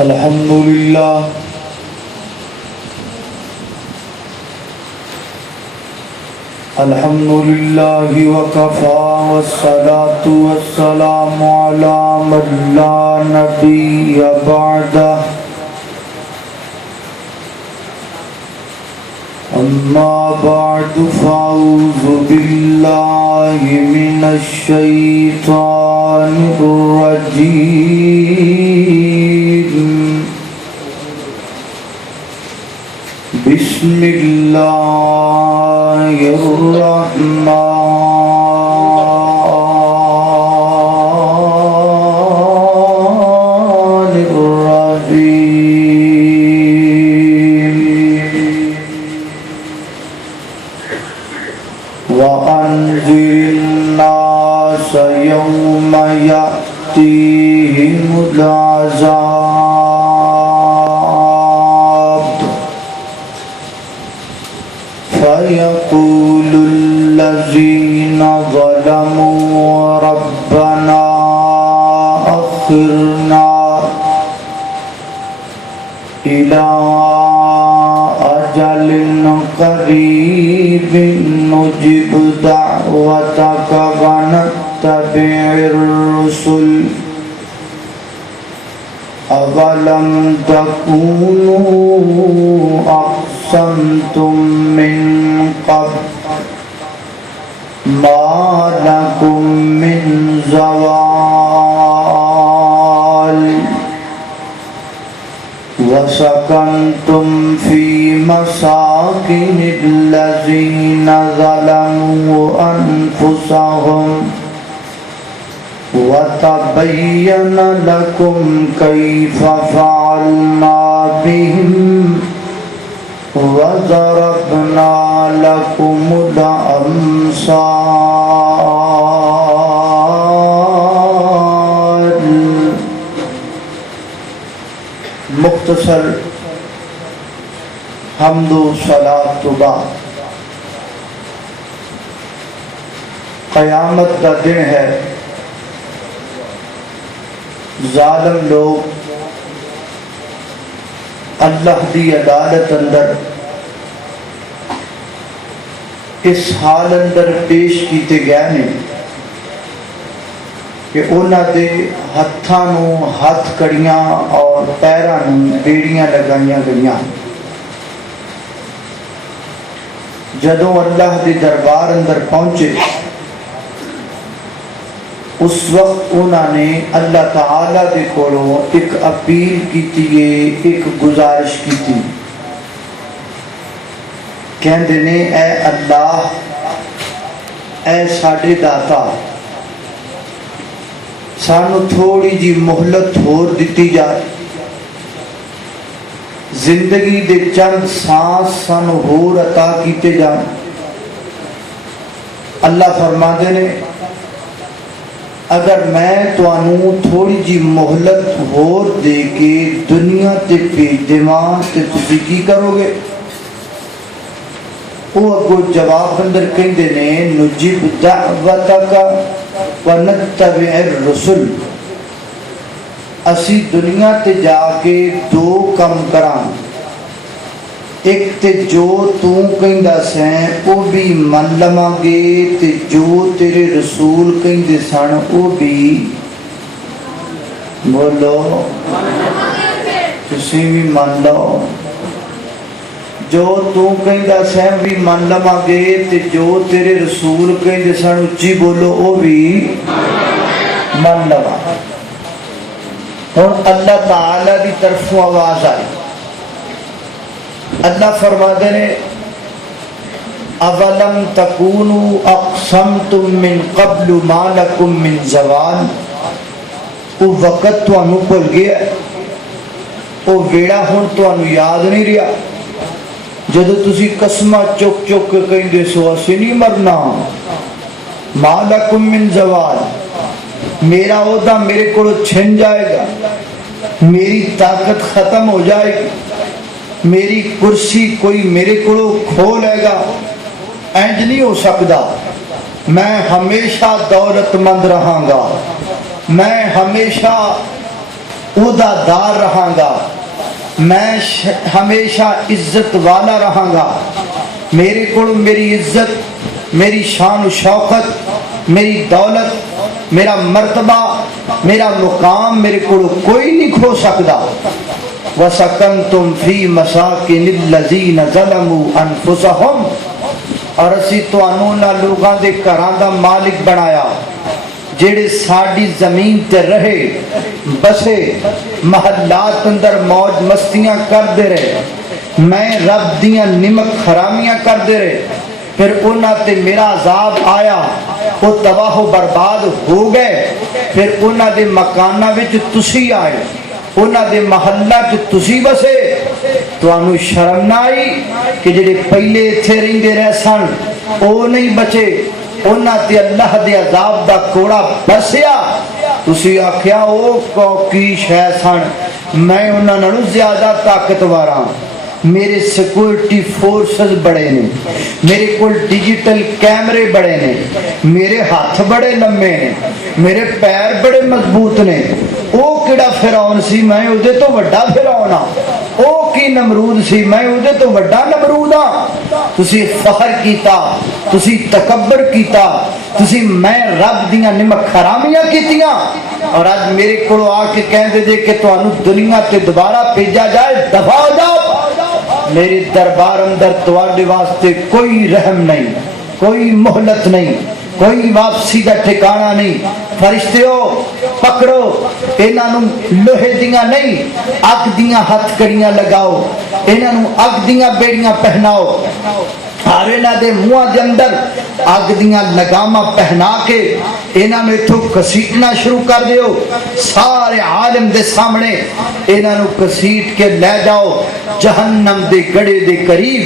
الحمد لله الحمد لله وكفى والصلاة والسلام على من لا نبي بعده أما بعد فأعوذ بالله من الشيطان الرجيم بسم الله الرحمن الرحيم وأنذر الناس يوم يأتيهم العذاب فيقول الذين ظلموا ربنا أخرنا إلى أجل قريب نجب دعوتك ونتبع الرسل أولم تكونوا أقسمتم من قبل ما لكم من زوال وسكنتم في مساكن الذين ظلموا أنفسهم وتبين لكم كيف فعلنا بهم وضربنا لكم الأمثال. مختصر حمد و صلاۃ تو بعد قیامت کا دن ہے. ظالم لوگ اللہ دی عدالت اندر اس حال اندر پیش کیتے گئے نے کہ انہاں دے ہتھاں نو ہاتھ کڑیاں اور پیراں نو بیڑیاں لگائیاں گئیاں. جدوں اللہ دے دربار اندر پہنچے اس وقت انہوں نے اللہ تعالیٰ دے کولوں ایک اپیل کیتی ہے، ایک گزارش کیتی. کہندے نے اے اللہ، اے ساڈے داتا، سانو تھوڑی جی مہلت ہور دتی جائے، زندگی دے چند سانس سانو ہور عطا کیتے جائیں. اللہ فرماندے نے اگر میں تانوں تھوڑی جی مہلت ہور دے کے دنیا تے بھیج دیواں تے تسی کی کرو گے؟ وہ اگو جواب اندر کہندے نے نجیب دعوتک ونتبع الرسل. اسی دنیا تے جا کے دو کم کراں، ایک تے جو تو کہندا سیں او بھی من لواں گے تے جو تیرے رسول کہندے سن او بھی بولو تسی بھی من لو. جو تو کہندا سیں بھی من لواں گے تے جو تیرے رسول کہندے سن اچھی بولو او بھی من لواں. ہن اللہ تعالی دی طرفوں آواز آئی. اللہ فرماتے ہیں اولم تکونوا اقسمتم من قبل ما لکم من زوال. وہ وقت تانوں بھول گیا، وہ ویڑا ہن تانوں یاد نہیں رہا جدو تسی قسمہ چک چک کے کہندے سو اسی نہیں مرنا. ما لکم من زوال، میرا عہدہ میرے کو چھن جائے گا، میری طاقت ختم ہو جائے گی، میری کرسی کوئی میرے کو کھو لے گا. اینج نہیں ہو سکتا. میں ہمیشہ دولت مند رہاں گا، میں ہمیشہ اودا دار رہاں گا، میں ہمیشہ عزت والا رہاں گا، میرے کو میری عزت، میری شان و شوکت، میری دولت، میرا مرتبہ، میرا مقام میرے کو کوئی نہیں کھو سکتا۔ وَسَكَنْتُمْ فِي مَسَاكِنِ الَّذِينَ ظَلَمُوا أَنفُسَهُمْ، اور اسی تو انہوں لوگاں دے گھراں دا مالک بنایا جڑے ساڈی زمین تے رہے بسے، محلات اندر موج مستیاں کردے رہے، میں رب دیاں نمک حرامیاں کردے رہے، پھر انہاں تے میرا عذاب آیا، وہ تباہ و برباد ہو گئے، پھر انہاں دے مکانہ وچ تسی آئے، انہاں دے محلہ تے تسی بسے، تو انہوں شرم نہ آئی کہ جڑے پہلے تھے رہندے رہ سن او نہیں بچے، انہاں تے اللہ دے عذاب دا کوڑا برسیا، تسی آکھیا او کی شے سن، میں انہاں نالوں زیادہ طاقتور ہاں، میرے سیکورٹی فورسز بڑے نے، میرے کول ڈیجیٹل کیمرے بڑے نے، میرے ہاتھ بڑے لمبے نے، میرے پیر بڑے مضبوط نے، او کیڑا فرعون سی میں اودے تو وڈا فرعون ہاں، او کی نمرود سی میں اودے تو وڈا نمرود ہاں۔ تسی فخر کیتا، تسی تکبر کیتا، تسی میں رب دیاں نمک حرامیاں کیتیاں، اور آج میرے کو آ کے کہندے دے کہ تانوں دنیا تے دوبارہ بھیجا جائے، دفع ہو جاؤ، میرے دربار اندر تواڈے واسطے کوئی رحم نہیں، کوئی مہلت نہیں، کوئی واپسی کا ٹھکانہ نہیں۔ فرشتیو پکڑو انہاں نوں لوہے دیاں نہیں اگ دیاں ہتھ کڑیاں لگاؤ، انہاں نوں اگ دیاں بیڑیاں پہناؤ، اور انہاں دے منہ دے اندر اگ دیاں لگاماں پہنا کے انہاں نوں اتھوں کسیٹنا شروع کر دیو، سارے عالم دے سامنے انہاں نوں کسیٹ کے لے جاؤ جہنم دے گڑے دے قریب۔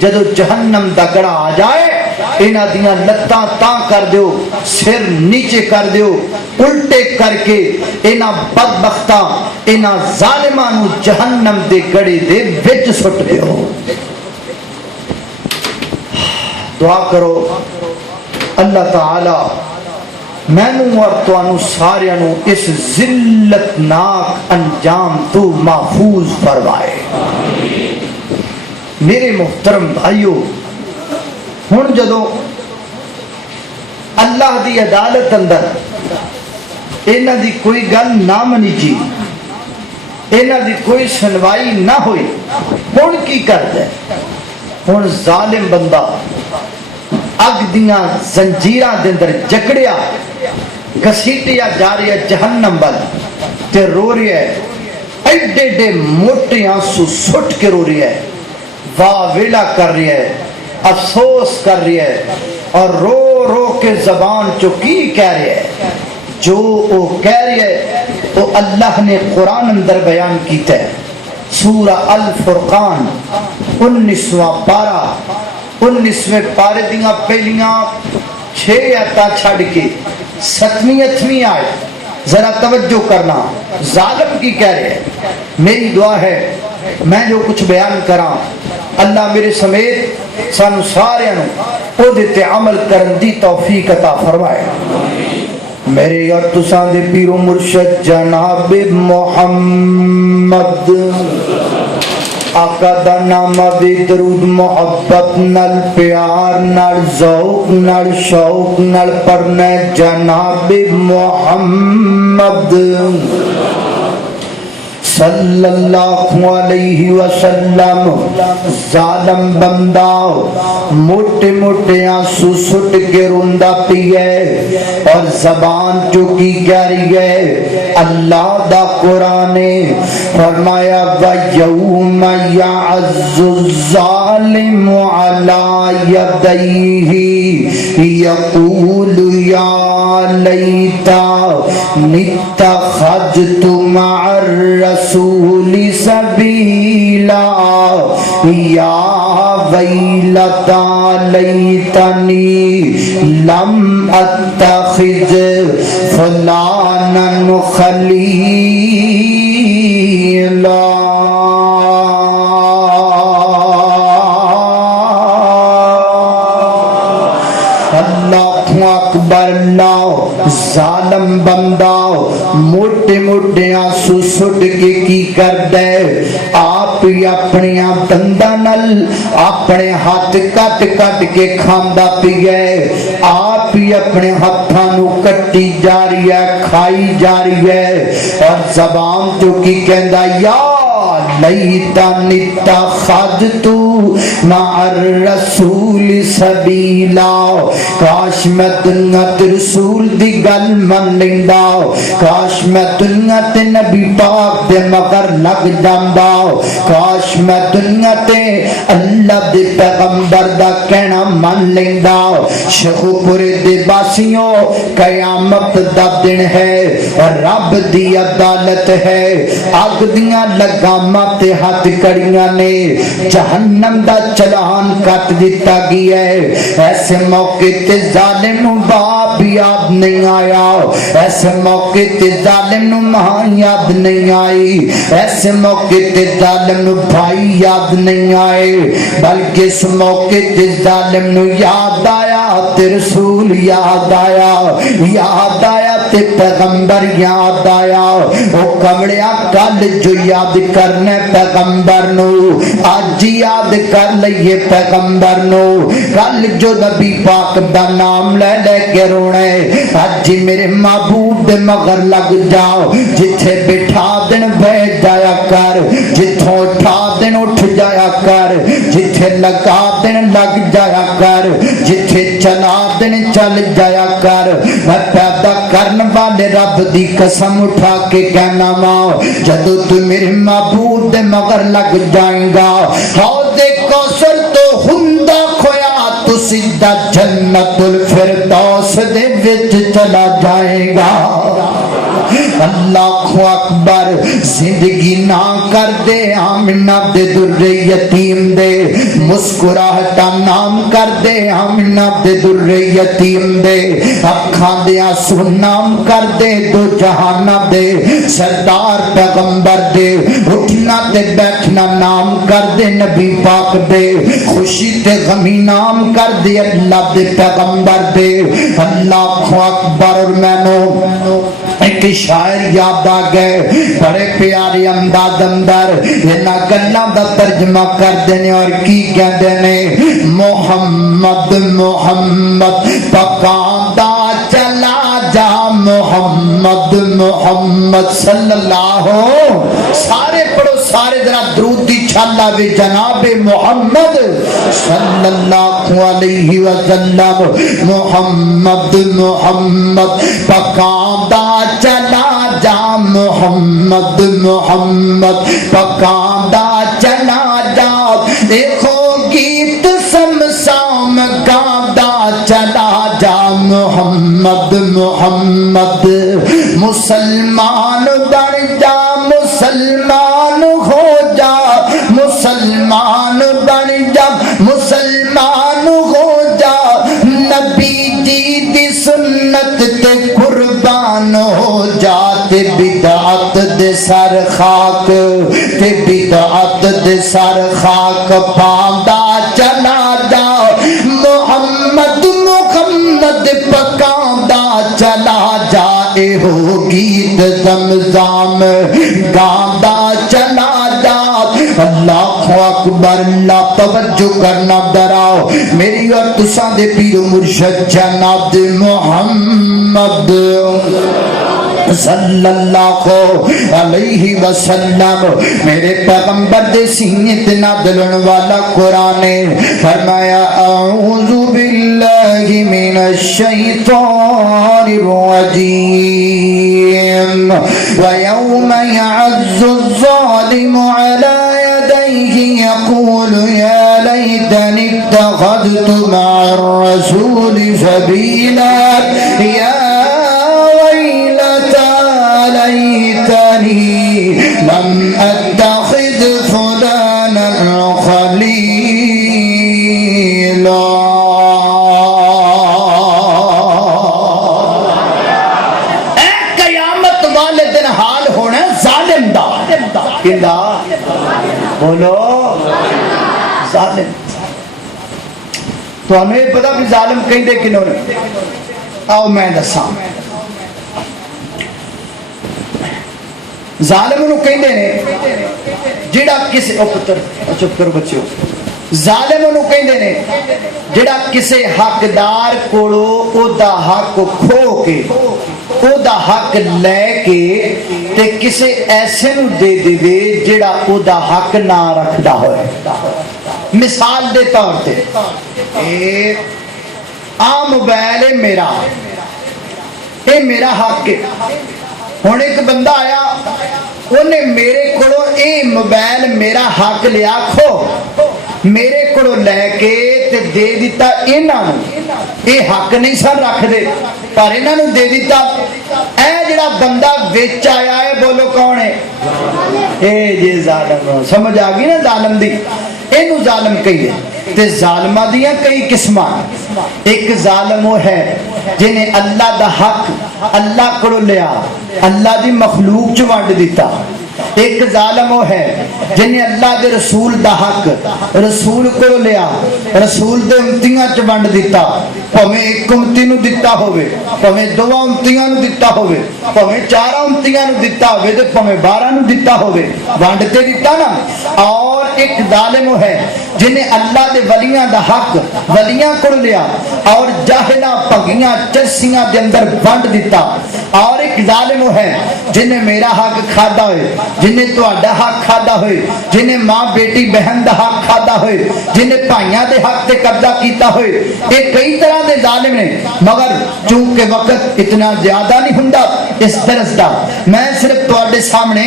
جدو جہنم دا گڑا آ جائے انہاں دیاں لتاں تاں کر دیو، سر نیچے کر دیو، الٹے کر کے انہاں بدبختاں انہاں ظالماں نوں جہنم دے گڑے دے وچ سٹ دیو۔ دعا کرو اللہ تعالی مینوں اور تانوں ساریاں نوں اس ذلتناک انجام تو محفوظ فرمائے۔ میرے محترم بھائیو، ہن جدو اللہ دی عدالت اندر انہاں دی کوئی گل نہ منی جی، انہاں دی کوئی سنوائی نہ ہوئی، ہن کی کردا ہے؟ ہن ظالم بندہ اگ دیاں زنجیراں دے اندر جکڑیا گھسیٹیا جا رہا ہے جہنم ول تے رو رہا ہے، ایڈے ایڈے موٹے آنسو سٹ کے رو رہا ہے، واہ ویلا کر رہی ہے، افسوس کر رہی ہے، اور رو رو کے زبان چو کی کہہ رہی ہے، جو وہ کہہ رہی ہے وہ اللہ نے قرآن اندر بیان کیتا ہے۔ سورہ الفرقان 19واں پارہ، 19ویں پارے دیاں پہلیاں 6 آیتاں چھڑ کے 7ویں 8ویں آیت ذرا توجہ کرنا، ظالم کی کہہ رہے ہیں۔ میری دعا ہے میں جو کچھ بیان کراں اللہ میرے سمیت سانو سارے او دیتے عمل کرن دی توفیق عطا فرمائے۔ میرے اور تساں دے پیر و مرشد جناب محمد آقا دا نامہ دے درود محبت نال پیار نال ذوق نال شوق نال پڑھنا جناب محمد صلی اللہ علیہ وسلم۔ ظالم بندہ موٹے موٹے آنسو سٹ کے روندا پیے اور زبان چکی کہہ رہی ہے۔ اللہ دا قرآن فرمایا وَيَوْمَ يَعَزُّ الظَّالِمُ عَلَى يَدَيْهِ يَقُولُ يَا لَيْتَنِي اتَّخَذْتُ مَعَ الرَّسُولِ سَبِيلًا يَا وَيْلَتَى لَيْتَنِي لَمْ أَتَّخِذْ فُلَانًا خَلِيلًا۔ اللہ اکبر، اللہ ظالم بندہ موٹے موٹے آنسو سٹ کے کی کر دے آپ ہی اپنی دنداں نال اپنے ہاتھ کٹ کٹ کے کھاندا پیے آپ ہی اپنے ہاتھاں نو کٹی جا رہی ہے کھائی جا رہی ہے اور زبان تو کی کہندا یا لیتنی اتخذت مع الرسول سبیلا کاش میں دنیا تے رسول دی گل من لیندا کاش میں دنیا تے نبی پاک دے مگر لگ جاندا کاش میں دنیا تے اللہ دے پیغمبر دا کہنا من لیندا شیخو پورے دے باسیوں قیامت دا دن ہے اور رب دی عدالت ہے اگ دیاں لگاماں تے ہاتھ کڑیاں نے جہنم دا چلان کٹ دیتا گیا ہے ایسے موقع تے ظالم نو باپ یاد نہیں آیا ایسے موقع تے ظالم نو ماں یاد نہیں آئی ایسے موقع تے ظالم نو بھائی یاد نہیں آئے بلکہ اس موقع تے ظالم نو یاد آیا تے رسول یاد آیا تے پیغمبر یاد آیا او کمڑیا کل جو یاد کرنے پیغمبر نو آج یاد کر لئیے پیغمبر نو کل جو نبی پاک دا نام لے لے کے رونے آج میرے معبود دے مگر لگ جاؤ جتھے بٹھا دن بیٹھ جایا کر جتھوں اٹھا دن اٹھ جایا کر جتھے لگا دن لگ جایا کر جتھے چلا دن چل جایا کر میں پیدا کرن والے رب دی قسم اٹھا کے کہنا ماں جدو تو میرے معبود دے مگر لگ جائیں گا حوض کوثر تو ہندا کھویا تو سیدھا جنت الفردوس دے وچ چلا جائے گا اللہ اکبر زندگی نہ کر دے آمنہ دے در یتیم دے مسکراہتا نام کر دے آمنہ دے در یتیم دے اکھاں دے آنسو نام کر دے دو جہانہ دے سردار پیغمبر دے اٹھنا دے بیٹھنا نام کر دے نبی پاک دے خوشی تے غمی نام کر دے اللہ دے پیغمبر دے اللہ اکبر اور میں نو ایک شاعر یاد آ گئے بڑے پیارے انداز اندر یہ گلاں دا ترجمہ کر دینے اور کی کہہ دینے محمد محمد پکاندا چلا جا محمد محمد صلی اللہ سارے پڑھو سارے ذرا درود دی چھالا وے جناب محمد صلی اللہ علیہ وسلم محمد محمد پکاندا چلا جا محمد محمد پکاندا چلا جا دیکھو گیت سمسام گاندا چلا جا محمد محمد مسلمان بن جا مسلمان ہو جا مسلمان بن جا مسلمان ہو جا نبی جی دی سنت تے قربان ہو جا تے بدعت دے سر خاک تے بدعت دے سر خاک پاندا چلا جا محمد محمد پکاندا چلا جا اے ہو گیت زمزام گاندا چلا جا اللہ اکبر اللہ توجہ کرنا دراؤ میری اور تساں دے پیر مرشد جناب محمد صلی اللہ علیہ وسلم میرے پیغمبر دے سینے تے نازلن والا قرآن فرمایا اعوذ باللہ من الشیطان الرجیم ویوم یعز الظالم علی یدیہ یقول یا لیتنی اتخذت مع الرسول سبیلا یا ليتني لم أتخذ فلانا خليلا اے قیامت والے دن حال ہونا ظالم دا کیندا بولو ظالم تو ہمیں پتہ بھی ظالم کہیں دے کنوں نے آؤ میں دساں ਜ਼ਾਲਮ ਨੂੰ ਕਹਿੰਦੇ ਨੇ ਜਿਹੜਾ ਕਿਸੇ ਉਹ ਪੁੱਤਰ ਚੁੱਪ ਕਰੋ ਬੱਚਿਓ, ਜ਼ਾਲਿਮ ਨੂੰ ਕਹਿੰਦੇ ਨੇ ਜਿਹੜਾ ਕਿਸੇ ਹੱਕਦਾਰ ਕੋਲੋਂ ਉਹਦਾ ਹੱਕ ਖੋ ਕੇ ਉਹਦਾ ਹੱਕ ਲੈ ਕੇ ਤੇ ਕਿਸੇ ਐਸੇ ਨੂੰ ਦੇ ਦੇਵੇ ਜਿਹੜਾ ਉਹਦਾ ਹੱਕ ਨਾ ਰੱਖਦਾ ਹੋਏ। ਮਿਸਾਲ ਦੇ ਤੌਰ ਤੇ ਇਹ ਆ ਮੋਬਾਈਲ ਹੈ ਮੇਰਾ, ਇਹ ਮੇਰਾ ਹੱਕ ਹੈ। ਹੁਣ ਇੱਕ ਬੰਦਾ ਆਇਆ, ਉਹਨੇ ਮੇਰੇ ਕੋਲੋਂ ਇਹ ਮੋਬਾਈਲ ਮੇਰਾ ਹੱਕ ਲਿਆ, ਖੋ ਮੇਰੇ ਕੋਲੋਂ ਲੈ ਕੇ ਤੇ ਦੇ ਦਿੱਤਾ ਇਹਨਾਂ ਨੂੰ। ਇਹ ਹੱਕ ਨਹੀਂ ਸਨ ਰੱਖਦੇ ਪਰ ਇਹਨਾਂ ਨੂੰ ਦੇ ਦਿੱਤਾ। ਇਹ ਜਿਹੜਾ ਬੰਦਾ ਵਿੱਚ ਆਇਆ ਹੈ, ਬੋਲੋ ਕੌਣ ਹੈ? ਇਹ ਜੇ ਜ਼ਾਲਮ। ਸਮਝ ਆ ਗਈ ਨਾ ਜ਼ਾਲਮ ਦੀ? ਇਹਨੂੰ ਜ਼ਾਲਮ ਕਹੀਏ। ਤੇ ਜ਼ਾਲਮਾਂ ਦੀਆਂ ਕਈ ਕਿਸਮਾਂ। ਇੱਕ ਜ਼ਾਲਮ ਉਹ ਹੈ ਜਿਹਨੇ ਅੱਲਾ ਦਾ ਹੱਕ ਅੱਲਾ ਕੋਲੋਂ ਲਿਆ, ਅੱਲਾ ਦੀ ਮਖਲੂਕ ਚ ਵੰਡ ਦਿੱਤਾ। ایک ظالم وہ ہے جنہیں اللہ دے رسول دا حق رسول کو لیا، رسول دے امتیاں چ ونڈ دیتا، پویں ایک امتی نو دیتا ہوئے، پویں دو امتیاں نو دیتا ہوئے، پویں چار امتیاں نو دیتا ہوئے، تے پویں 12 نو دیتا ہوئے، ونڈ تے دیتا نا۔ اور ایک ظالم وہ ہے جنہیں اللہ دے ولیاں دا حق ولیاں کو لیا اور جاہلاں پگیاں چرسیاں دے اندر ونڈ دیتا۔ اور ایک ظالم وہ ہے جنہیں میرا حق کھادا ہوئے، جنہیں تہاڈا حق کھادا ہوئے، جنہیں ماں بیٹی بہن دا حق کھادا ہوئے، جنہیں بھائیاں دے حق تے قبضہ کیتا ہوئے۔ یہ کئی طرح دے ظالم نے، مگر چونکہ وقت اتنا زیادہ نہیں ہوندا اس درس دا، میں صرف تہاڈے سامنے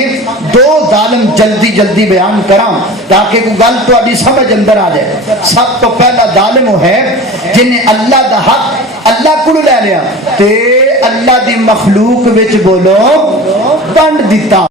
دو ظالم جلدی جلدی بیان کراں تاکہ کوئی گل تہاڈی سمجھ اندر آ جائے۔ سب تو پہلا ظالم وہ ہے جنہیں اللہ دا حق اللہ کو لے لیا تے اللہ دی مخلوق وچ بولو ونڈ دیتا۔